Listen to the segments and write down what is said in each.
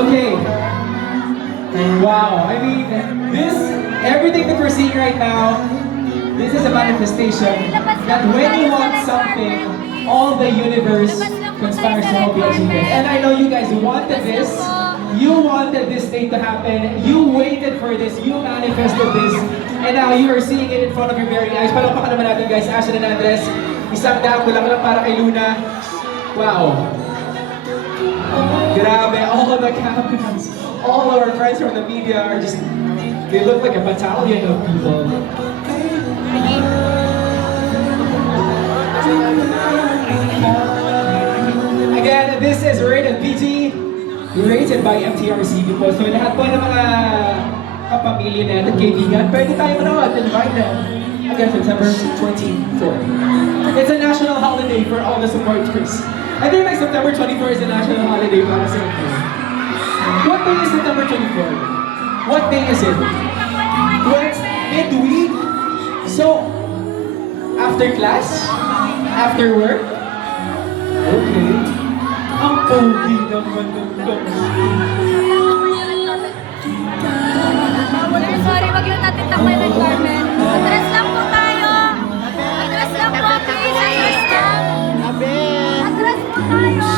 Okay. Wow. I mean, everything that we're seeing right now, this is a manifestation that when you want something, all the universe conspires to help you achieve it. And I know you guys wanted this. You wanted this thing to happen. You waited for this. You manifested this. And now you are seeing it in front of your very eyes. Palakpakan naman natin guys, Ashton and Andres. Isang daan ko lang para kay Luna. Wow. Grabe, all the cameras, all our friends from the media are just, they look like a battalion of people. Again, this is rated PG, rated by MTRC people. So lahat po ng mga kapamilya natin, kaibigan, pwede tayo manood, invite them. Again, September 24. It's a national holiday for all the supporters. I think like September 24 is a national holiday para sa inyo. What day is September 24? What day is it? Well, it's midweek. So, after class? After work? Okay. Ang pogi naman ng Sorry, wag lang natin takay ng garment. Atras lang po tayo. Atras lang po, please. Atras lang. Atras po tayo.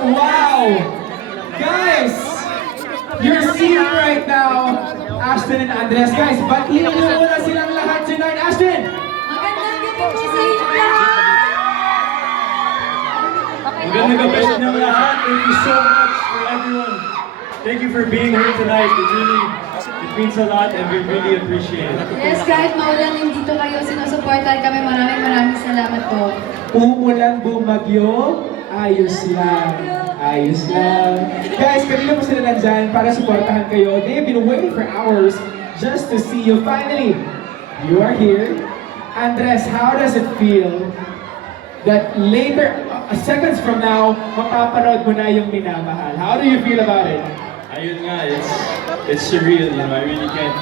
Wow! Guys! You're seeing right now Ashton and Andres. Guys, batiin niyo muna silang lahat tonight. Ashton! Magandang gabi po sa inyo lahat. Magandang gabi sa inyo lahat. Thank you so much for everyone. Thank you for being here tonight. It means a lot and we really appreciate it. Yes, kahit maulan nandito kayo, sinusuportahan kami. Maraming salamat po. Umulan bumagyo, ayos lang. Ayos lang. Guys, kanina po sila nandyan para supportahan kayo. They have been waiting for hours just to see you. Finally, you are here. Andres, how does it feel that later, seconds from now, mapapanood mo na yung Minamahal? How do you feel about it? Ayun nga, it's surreal, you know. I really can't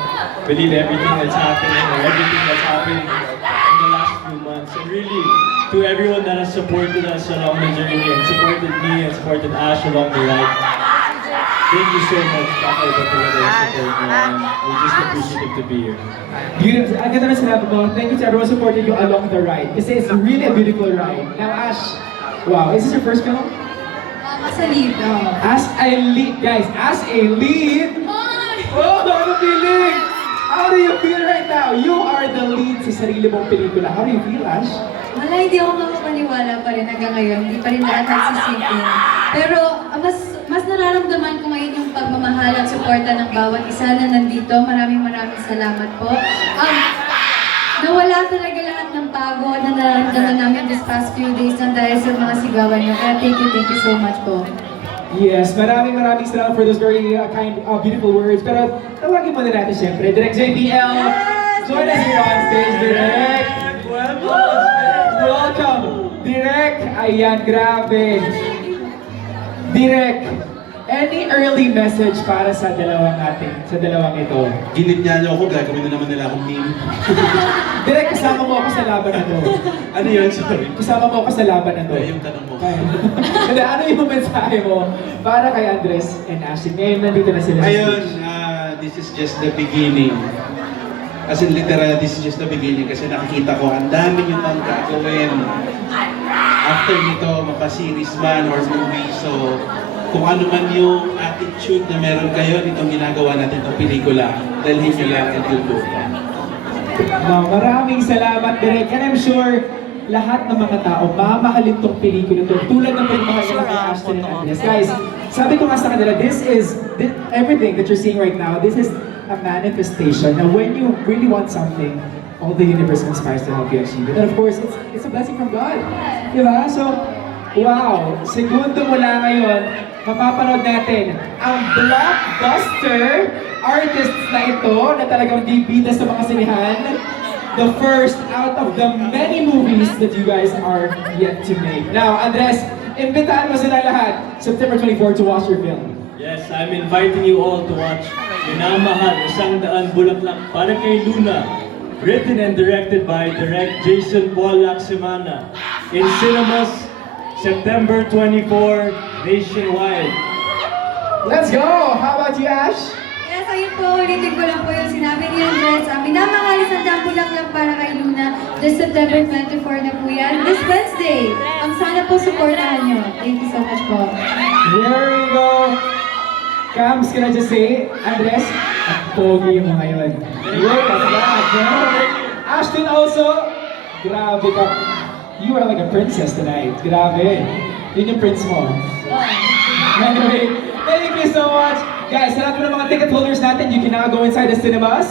believe everything that's happening or everything that's happened in the last few months. And really, to everyone that has supported us along the journey and supported me and supported Ash along the ride, thank you so much. Kakaiba talaga yung support niyo. And we're just appreciative to be here. Beautiful. Ang ganda na sinabi mo. Thank you to everyone who supported you along the ride. Kasi it's really a beautiful ride. Now, Ash, wow, is this your first film? As a lead. As a lead, guys, as a lead. Oh, ano feeling? How do you feel right now? You are the lead sa sarili mong pelikula. How do you feel, Ash? Wala, hindi ako makapaniwala pa rin hanggang ngayon. Hindi pa rin lahat nagsisipin. Pero mas nararamdaman ko ngayon yung pagmamahal at suporta ng bawat isa na nandito. Maraming salamat po. Nawala talaga lahat ng pagod na nararamdaman namin this past few days na dahil sa mga sigawan niyo. Kaya thank you so much po. Yes, maraming salamat for those very kind, beautiful words. Pero tawagin muna natin siyempre, Direk JBL. Join us here on stage, Direk. Welcome, Direk. Ayan, grabe. Direk, any early message para sa dalawang ito? Ginit niya niyo ako, gagawin na naman nila akong meme. Direk, kasama mo ako sa laban na to. Ano yun? Sorry. Kasama mo ako sa laban na to. Ano yung tanong mo? Hindi, ano yung mensahe mo para kay Andres and Ashley? Ngayon, nandito na sila. Ayun, this is just the beginning. As in literal, this is just the beginning kasi nakikita ko ang dami nyo pang gagawin. After nito, mapa-series man or movie. So, kung ano man yung ating attitude na meron kayo nitong ginagawa natin itong pelikula. Dalhin nyo lang ang YouTube. No, maraming salamat, Direk. And I'm sure lahat ng mga tao mamahalin tong pelikula to. Tulad ng pagmamahal nila kay Ashton and Andres. Guys, sabi ko nga sa kanila, everything that you're seeing right now, this is a manifestation. Now, when you really want something, all the universe conspires to help you achieve it. And of course, it's a blessing from God. Diba? So, wow, segundo mula ngayon, mapapanood natin ang blockbuster artists na ito na talagang bibida sa mga sinihan. The first out of the many movies that you guys are yet to make. Now, Andres, imbitahan mo sila lahat September 24 to watch your film. Yes, I'm inviting you all to watch Minamahal, Isang Daan Bulaklak para kay Luna. Written and directed by Direct Jason Paul Lacsimana. In cinemas, September 24, nationwide. Let's go! How about you, Ash? Yes, ayun po, ulitin ko lang po yung sinabi ni Andres. Minamahal, Isang Daan Bulaklak para kay Luna. This September 24 na po yan. This Wednesday. Sana po supportahan nyo. Thank you so much po. There we go. Cams, can I just say, Andres, ang pogi mo ngayon. Look at that, no? Ashton also, grabe ka. You are like a princess tonight. Grabe. Yun yung prince mo. Anyway, thank you so much. Guys, sa lahat po ng mga ticket holders natin, you can now go inside the cinemas.